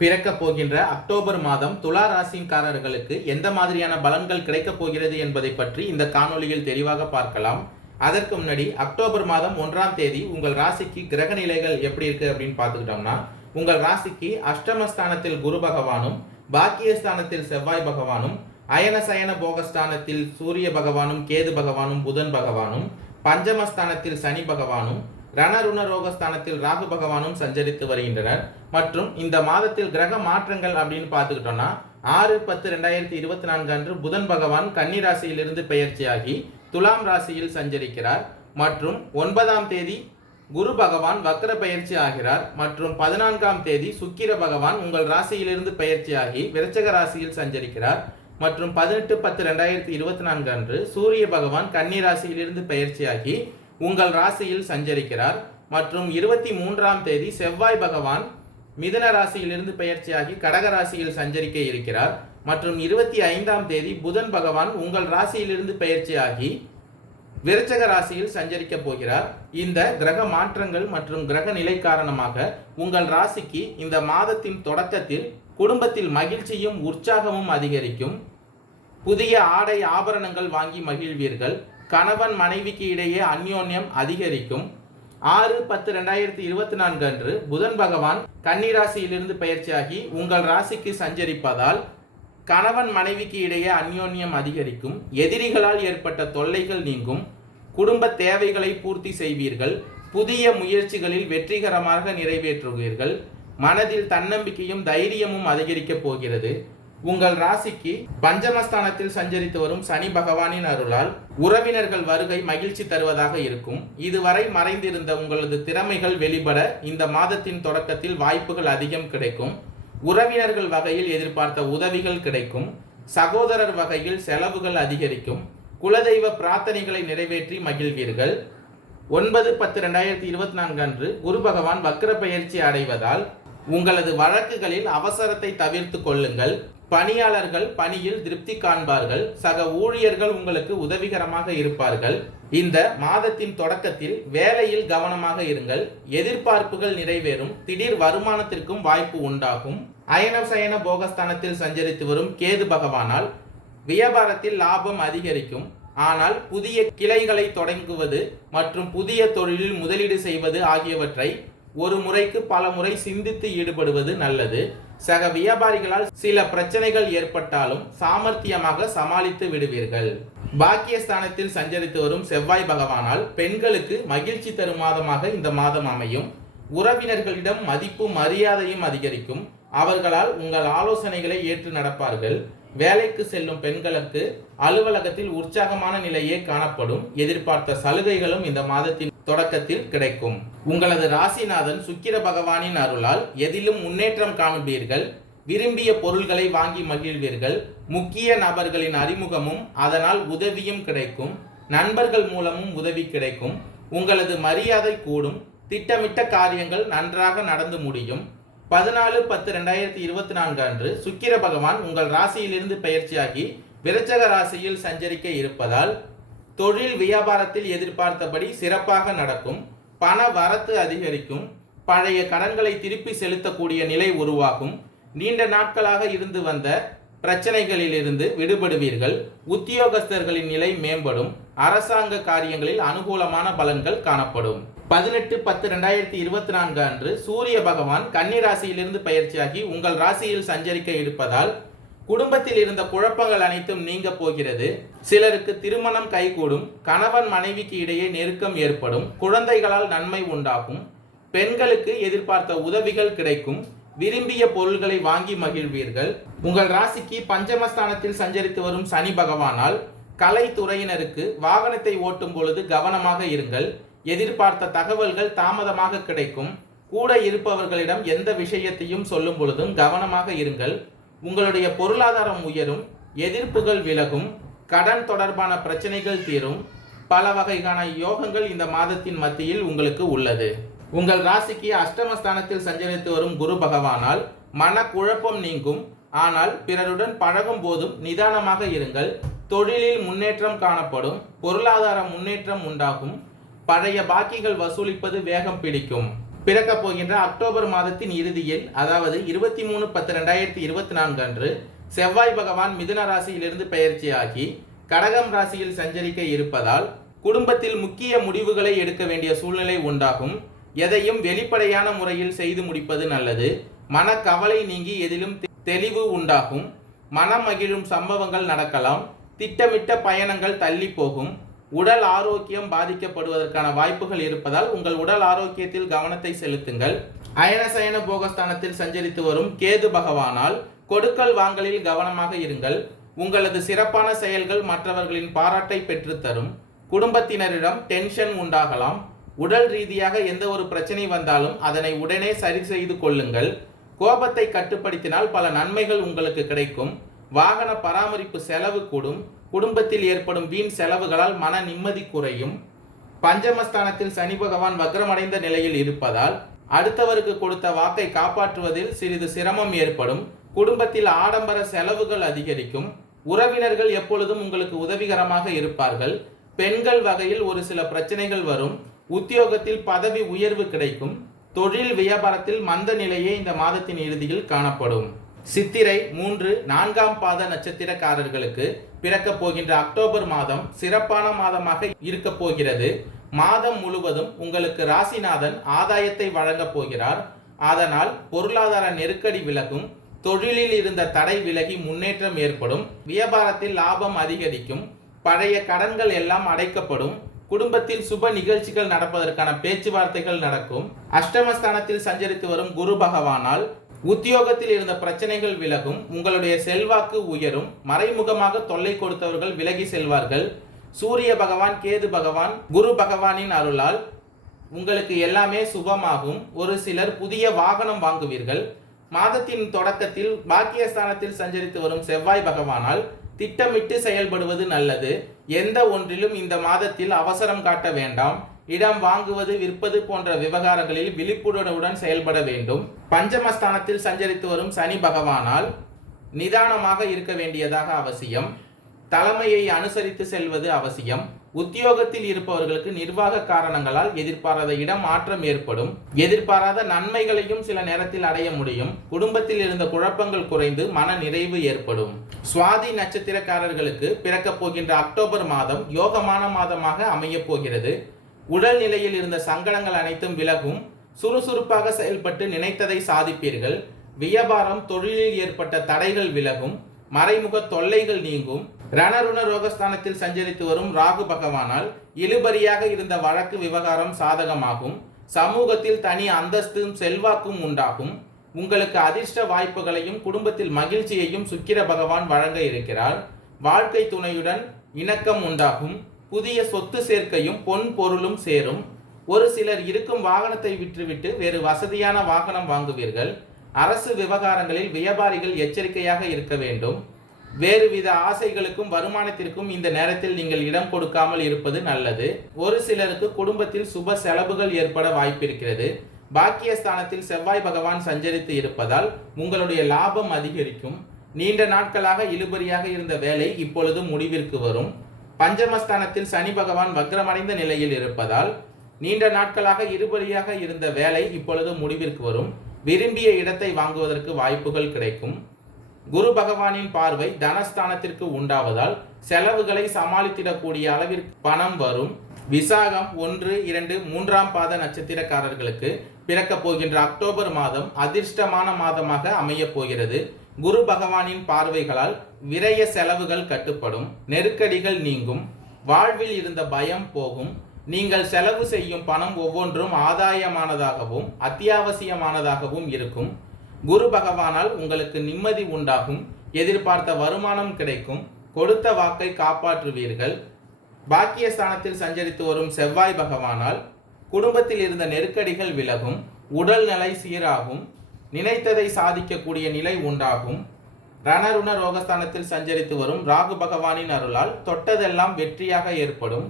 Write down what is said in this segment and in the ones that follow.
பிறக்க போகின்ற அக்டோபர் மாதம் துலா ராசிக்காரர்களுக்கு எந்த மாதிரியான பலன்கள் கிடைக்கப் போகிறது என்பதை பற்றி இந்த காணொளியில் தெளிவாக பார்க்கலாம். அதற்கு முன்னாடி அக்டோபர் மாதம் 1ஆம் தேதி உங்கள் ராசிக்கு கிரக நிலைகள் எப்படி இருக்கு அப்படின்னு பார்த்துக்கிட்டோம்னா, உங்கள் ராசிக்கு அஷ்டமஸ்தானத்தில் குரு பகவானும், பாக்கியஸ்தானத்தில் செவ்வாய் பகவானும், அயன சயன போகஸ்தானத்தில் சூரிய பகவானும், கேது பகவானும், புதன் பகவானும், பஞ்சமஸ்தானத்தில் சனி பகவானும், ரணருண ரோகஸ்தானத்தில் ராகு பகவானும் சஞ்சரித்து வருகின்றனர். மற்றும் இந்த மாதத்தில் கிரக மாற்றங்கள் அப்படின்னு பார்த்துக்கிட்டோம்னா 6/10/2024 அன்று புதன் பகவான் கன்னி ராசியிலிருந்து பெயர்ச்சியாகி துலாம் ராசியில் சஞ்சரிக்கிறார். மற்றும் 9ஆம் தேதி குரு பகவான் வக்ர பயிற்சி ஆகிறார். மற்றும் 14ஆம் தேதி சுக்கிர பகவான் உங்கள் ராசியிலிருந்து பயிற்சியாகி விருச்சிக ராசியில் சஞ்சரிக்கிறார். மற்றும் 18/10/2024 அன்று சூரிய பகவான் கன்னி ராசியிலிருந்து பயிற்சியாகி உங்கள் ராசியில் சஞ்சரிக்கிறார். மற்றும் 23ஆம் தேதி செவ்வாய் பகவான் மிதுன ராசியிலிருந்து பயிற்சியாகி கடக ராசியில் சஞ்சரிக்க இருக்கிறார். மற்றும் 25ஆம் தேதி புதன் பகவான் உங்கள் ராசியிலிருந்து பயிற்சியாகி விருச்சிக ராசியில் சஞ்சரிக்க போகிறார். இந்த கிரக மாற்றங்கள் மற்றும் கிரக நிலை காரணமாக உங்கள் ராசிக்கு இந்த மாதத்தின் தொடக்கத்தில் குடும்பத்தில் மகிழ்ச்சியும் உற்சாகமும் அதிகரிக்கும். புதிய ஆடை ஆபரணங்கள் வாங்கி மகிழ்வீர்கள். கணவன் மனைவிக்கு இடையே அந்யோன்யம் அதிகரிக்கும். 6/10/2024 அன்று புதன் பகவான் கன்னி ராசியிலிருந்து பயிற்சியாகி உங்கள் ராசிக்கு சஞ்சரிப்பதால் கணவன் மனைவிக்கு இடையே அந்யோன்யம் அதிகரிக்கும். எதிரிகளால் ஏற்பட்ட தொல்லைகள் நீங்கும். குடும்ப தேவைகளை பூர்த்தி செய்வீர்கள். புதிய முயற்சிகளில் வெற்றிகரமாக நிறைவேற்றுவீர்கள். மனதில் தன்னம்பிக்கையும் தைரியமும் அதிகரிக்கப் போகிறது. உங்கள் ராசிக்கு பஞ்சமஸ்தானத்தில் சஞ்சரித்து வரும் சனி பகவானின் அருளால் உறவினர்கள் வருகை மகிழ்ச்சி தருவதாக இருக்கும். இதுவரை மறைந்திருந்த உங்களது திறமைகள் வெளிப்பட இந்த மாதத்தின் தொடக்கத்தில் வாய்ப்புகள் அதிகம் கிடைக்கும். உறவினர்கள் வகையில் எதிர்பார்த்த உதவிகள் கிடைக்கும். சகோதரர் வகையில் செலவுகள் அதிகரிக்கும். குலதெய்வ பிரார்த்தனைகளை நிறைவேற்றி மகிழ்வீர்கள். 9/10/2024 அன்று குரு பகவான் வக்ர பயிற்சி அடைவதால் உங்களது வழக்குகளில் அவசரத்தை தவிர்த்து கொள்ளுங்கள். பணியாளர்கள் பணியில் திருப்தி காண்பார்கள். சக ஊழியர்கள் உங்களுக்கு உதவிகரமாக இருப்பார்கள். இந்த மாதத்தின் தொடக்கத்தில் வேலையில் கவனமாக இருங்கள். எதிர்பார்ப்புகள் நிறைவேறும். திடீர் வருமானத்திற்கும் வாய்ப்பு உண்டாகும். அயன சயன போகஸ்தானத்தில் சஞ்சரித்து வரும் கேது பகவானால் வியாபாரத்தில் லாபம் அதிகரிக்கும். ஆனால் புதிய கிளைகளை தொடங்குவது மற்றும் புதிய தொழிலில் முதலீடு செய்வது ஆகியவற்றை ஒரு முறைக்கு பல முறை சிந்தித்து ஈடுபடுவது நல்லது. சக வியாபாரிகளால் சில பிரச்சனைகள் ஏற்பட்டாலும் சாமர்த்தியமாக சமாளித்து விடுவீர்கள். பாக்கியஸ்தானத்தில் சஞ்சரித்து வரும் செவ்வாய் பகவானால் பெண்களுக்கு மகிழ்ச்சி தரும் மாதமாக இந்த மாதம் அமையும். உறவினர்களிடம் மதிப்பும் மரியாதையும் அதிகரிக்கும். அவர்களால் உங்கள் ஆலோசனைகளை ஏற்று நடப்பார்கள். வேலைக்கு செல்லும் பெண்களுக்கு அலுவலகத்தில் உற்சாகமான நிலையே காணப்படும். எதிர்பார்த்த சலுகைகளும் இந்த மாதத்தின் தொடக்கத்தில் கிடைக்கும். உங்களது ராசிநாதன் சுக்கிர பகவானின் அருளால் எதிலும் முன்னேற்றம் காணுவீர்கள். விரும்பிய பொருள்களை வாங்கி மகிழ்வீர்கள். முக்கிய நபர்களின் அறிமுகமும் அதனால் உதவியும் கிடைக்கும். நண்பர்கள் மூலமும் உதவி கிடைக்கும். உங்களது மரியாதை கூடும். திட்டமிட்ட காரியங்கள் நன்றாக நடந்து முடியும். 14/10/2024 அன்று சுக்கிர பகவான் உங்கள் ராசியிலிருந்து பயிற்சியாகி விருச்சிக ராசியில் சஞ்சரிக்க இருப்பதால் தொழில் வியாபாரத்தில் எதிர்பார்த்தபடி சிறப்பாக நடக்கும். பண வரத்து அதிகரிக்கும். பழைய கடன்களை திருப்பி செலுத்தக்கூடிய நிலை உருவாகும். நீண்ட நாட்களாக இருந்து வந்த பிரச்சனைகளிலிருந்து விடுபடுவீர்கள். உத்தியோகஸ்தர்களின் நிலை மேம்படும். அரசாங்க காரியங்களில் அனுகூலமான பலன்கள் காணப்படும். 18/10/2024 அன்று சூரிய பகவான் கன்னி ராசியிலிருந்து பயிற்சியாகி உங்கள் ராசியில் சஞ்சரிக்க இருப்பதால் குடும்பத்தில் இருந்த குழப்பங்கள் அனைத்தும் நீங்க போகிறது. சிலருக்கு திருமணம் கைகூடும். கணவன் மனைவிக்கு இடையே நெருக்கம் ஏற்படும். குழந்தைகளால் நன்மை உண்டாகும். பெண்களுக்கு எதிர்பார்த்த உதவிகள் கிடைக்கும். விரும்பிய பொருள்களை வாங்கி மகிழ்வீர்கள். உங்கள் ராசிக்கு பஞ்சமஸ்தானத்தில் சஞ்சரித்து வரும் சனி பகவானால் கலைத்துறையினருக்கு வாகனத்தை ஓட்டும் பொழுது கவனமாக இருங்கள். எதிர்பார்த்த தகவல்கள் தாமதமாக கிடைக்கும். கூட இருப்பவர்களிடம் எந்த விஷயத்தையும் சொல்லும் பொழுதும் கவனமாக இருங்கள். உங்களுடைய பொருளாதாரம் உயரும். எதிர்ப்புகள் விலகும். கடன் தொடர்பான பிரச்சனைகள் தீரும். பல வகையான யோகங்கள் இந்த மாதத்தின் மத்தியில் உங்களுக்கு உள்ளது. உங்கள் ராசிக்கு அஷ்டமஸ்தானத்தில் சஞ்சரித்து வரும் குரு பகவானால் மன குழப்பம் நீங்கும். ஆனால் பிறருடன் பழகும் போதும் நிதானமாக இருங்கள். தொழிலில் முன்னேற்றம் காணப்படும். பொருளாதார முன்னேற்றம் உண்டாகும். பழைய பாக்கிகள் வசூலிப்பது வேகம் பிடிக்கும். பிறக்க போகின்ற அக்டோபர் மாதத்தின் இறுதியில், அதாவது 23/10/2024 அன்று செவ்வாய் பகவான் மிதுன ராசியிலிருந்து பெயர்ச்சியாகி கடகம் ராசியில் சஞ்சரிக்க இருப்பதால் குடும்பத்தில் முக்கிய முடிவுகளை எடுக்க வேண்டிய சூழ்நிலை உண்டாகும். எதையும் வெளிப்படையான முறையில் செய்து முடிப்பது நல்லது. மனக்கவலை நீங்கி எதிலும் தெளிவு உண்டாகும். மனம் மகிழும் சம்பவங்கள் நடக்கலாம். திட்டமிட்ட பயணங்கள் தள்ளி போகும். உடல் ஆரோக்கியம் பாதிக்கப்படுவதற்கான வாய்ப்புகள் இருப்பதால் உங்கள் உடல் ஆரோக்கியத்தில் கவனத்தை செலுத்துங்கள். அயனசயன போகஸ்தானத்தில் சஞ்சரித்து வரும் கேது பகவானால் கொடுக்கல் வாங்கலில் கவனமாக இருங்கள். உங்களது சிறப்பான செயல்கள் மற்றவர்களின் பாராட்டை பெற்றுத்தரும். குடும்பத்தினரிடம் டென்ஷன் உண்டாகலாம். உடல் ரீதியாக எந்த ஒரு பிரச்சனை வந்தாலும் அதனை உடனே சரி செய்து கொள்ளுங்கள். கோபத்தை கட்டுப்படுத்தினால் பல நன்மைகள் உங்களுக்கு கிடைக்கும். வாகன பராமரிப்பு செலவு கூடும். குடும்பத்தில் ஏற்படும் வீண் செலவுகளால் மன நிம்மதி குறையும். பஞ்சமஸ்தானத்தில் சனி பகவான் வக்ரமடைந்த நிலையில் இருப்பதால் அடுத்தவருக்கு கொடுத்த வாக்கை காப்பாற்றுவதில் சிறிது சிரமம் ஏற்படும். குடும்பத்தில் ஆடம்பர செலவுகள் அதிகரிக்கும். உறவினர்கள் எப்பொழுதும் உங்களுக்கு உதவிகரமாக இருப்பார்கள். பெண்கள் வகையில் ஒரு சில பிரச்சனைகள் வரும். உத்தியோகத்தில் பதவி உயர்வு கிடைக்கும். தொழில் வியாபாரத்தில் மந்த நிலையே இந்த மாதத்தின் இறுதியில் காணப்படும். சித்திரை 3, 4ஆம் பாத நட்சத்திரக்காரர்களுக்கு பிறக்க போகின்ற அக்டோபர் மாதம் சிறப்பான மாதமாக இருக்க போகிறது. மாதம் முழுவதும் உங்களுக்கு ராசிநாதன் ஆதாயத்தை வழங்கப் போகிறார். அதனால் பொருளாதார நெருக்கடி விலகும். தொழிலில் இருந்த தடை விலகி முன்னேற்றம் ஏற்படும். வியாபாரத்தில் லாபம் அதிகரிக்கும். பழைய கடன்கள் எல்லாம் அடைக்கப்படும். குடும்பத்தில் சுப நிகழ்ச்சிகள் நடப்பதற்கான பேச்சுவார்த்தைகள் நடக்கும். அஷ்டமஸ்தானத்தில் சஞ்சரித்து வரும் குரு பகவானால் உத்தியோகத்தில் இருந்த பிரச்சனைகள் விலகும். உங்களுடைய செல்வாக்கு உயரும். மறைமுகமாக தொல்லை கொடுத்தவர்கள் விலகி செல்வார்கள். சூரிய பகவான், கேது பகவான், குரு பகவானின் அருளால் உங்களுக்கு எல்லாமே சுபமாகும். ஒரு சிலர் புதிய வாகனம் வாங்குவீர்கள். மாதத்தின் தொடக்கத்தில் பாக்கியஸ்தானத்தில் சஞ்சரித்து வரும் செவ்வாய் பகவானால் திட்டமிட்டு செயல்படுவது நல்லது. எந்த ஒன்றிலும் இந்த மாதத்தில் அவசரம் காட்ட வேண்டாம். இடம் வாங்குவது, விற்பது போன்ற விவகாரங்களில் விழிப்புணர்வுடன் செயல்பட வேண்டும். பஞ்சமஸ்தானத்தில் சஞ்சரித்து வரும் சனி பகவானால் நிதானமாக இருக்க வேண்டியதாக அவசியம். தலைமையை அனுசரித்து செல்வது அவசியம். உத்தியோகத்தில் இருப்பவர்களுக்கு நிர்வாக காரணங்களால் எதிர்பாராத இடம் மாற்றம் ஏற்படும். எதிர்பாராத நன்மைகளையும் சில நேரத்தில் அடைய முடியும். குடும்பத்தில் இருந்த குழப்பங்கள் குறைந்து மன நிறைவு ஏற்படும். சுவாதி நட்சத்திரக்காரர்களுக்கு பிறக்க போகின்ற அக்டோபர் மாதம் யோகமான மாதமாக அமைய போகிறது. உடல் நிலையில் இருந்த சங்கடங்கள் அனைத்தும் விலகும். சுறுசுறுப்பாக செயல்பட்டு நினைத்ததை சாதிப்பீர்கள். வியாபாரம், தொழிலில் ஏற்பட்ட தடைகள் விலகும். மறைமுக தொல்லைகள் நீங்கும். ரணருண ரோகஸ்தானத்தில் சஞ்சரித்து வரும் ராகு பகவானால் இழுபறியாக இருந்த வழக்கு விவகாரம் சாதகமாகும். சமூகத்தில் தனி அந்தஸ்தும் செல்வாக்கும் உண்டாகும். உங்களுக்கு அதிர்ஷ்ட வாய்ப்புகளையும் குடும்பத்தில் மகிழ்ச்சியையும் சுக்கிர பகவான் வழங்க இருக்கிறார். வாழ்க்கை துணையுடன் இணக்கம் உண்டாகும். புதிய சொத்து சேர்க்கையும் பொன் பொருளும் சேரும். ஒரு சிலர் இருக்கும் வாகனத்தை விற்றுவிட்டு வேறு வசதியான வாகனம் வாங்குவீர்கள். அரசு விவகாரங்களில் வியாபாரிகள் எச்சரிக்கையாக இருக்க வேண்டும். வேறுவித ஆசைகளுக்கும் வருமானத்திற்கும் இந்த நேரத்தில் நீங்கள் இடம் கொடுக்காமல் இருப்பது நல்லது. ஒரு சிலருக்கு குடும்பத்தில் சுப செலவுகள் ஏற்பட வாய்ப்பிருக்கிறது. பாக்கியஸ்தானத்தில் செவ்வாய் பகவான் சஞ்சரித்து இருப்பதால் உங்களுடைய லாபம் அதிகரிக்கும். நீண்ட நாட்களாக இழுபறியாக இருந்த வேலை இப்பொழுது முடிவிற்கு வரும். பஞ்சமஸ்தானத்தில் சனி பகவான் வக்ரமடைந்த நிலையில் இருப்பதால் நீண்ட நாட்களாக இழுபறியாக இருந்த வேலை இப்பொழுது முடிவிற்கு வரும். விரும்பிய இடத்தை வாங்குவதற்கு வாய்ப்புகள் கிடைக்கும். குரு பகவானின் பார்வை தனஸ்தானத்திற்கு உண்டாவதால் செலவுகளை சமாளித்திடக்கூடிய அளவிற்கு பணம் வரும். விசாகம் 1, 2, 3ஆம் பாத நட்சத்திரக்காரர்களுக்கு பிறக்க போகின்ற அக்டோபர் மாதம் அதிர்ஷ்டமான மாதமாக அமைய போகிறது. குரு பகவானின் பார்வைகளால் விரய செலவுகள் கட்டுப்படும். நெருக்கடிகள் நீங்கும். வாழ்வில் இருந்த பயம் போகும். நீங்கள் செலவு செய்யும் பணம் ஒவ்வொன்றும் ஆதாயமானதாகவும் அத்தியாவசியமானதாகவும் இருக்கும். குரு பகவானால் உங்களுக்கு நிம்மதி உண்டாகும். எதிர்பார்த்த வருமானம் கிடைக்கும். கொடுத்த வாக்கை காப்பாற்றுவீர்கள். பாக்கியஸ்தானத்தில் சஞ்சரித்து வரும் செவ்வாய் பகவானால் குடும்பத்தில் இருந்த நெருக்கடிகள் விலகும். உடல் நிலை சீராகும். நினைத்ததை சாதிக்கக்கூடிய நிலை உண்டாகும். ரணருண ரோகஸ்தானத்தில் சஞ்சரித்து வரும் ராகு பகவானின் அருளால் தொட்டதெல்லாம் வெற்றியாக ஏற்படும்.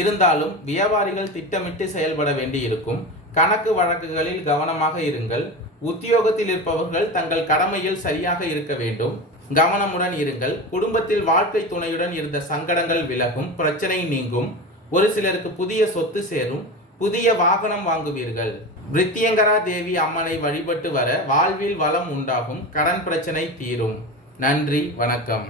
இருந்தாலும் வியாபாரிகள் திட்டமிட்டு செயல்பட வேண்டி இருக்கும். கணக்கு வழக்குகளில் கவனமாக இருங்கள். உத்தியோகத்தில் இருப்பவர்கள் தங்கள் கடமையில் சரியாக இருக்க வேண்டும். கவனமுடன் இருங்கள். குடும்பத்தில் வாழ்க்கை துணையுடன் இருந்த சங்கடங்கள் விலகும். பிரச்சனை நீங்கும். ஒரு சிலருக்கு புதிய சொத்து சேரும். புதிய வாகனம் வாங்குவீர்கள். பிரித்யங்கரா தேவி அம்மனை வழிபட்டு வர வாழ்வில் வளம் உண்டாகும், கடன் பிரச்சனை தீரும். நன்றி, வணக்கம்.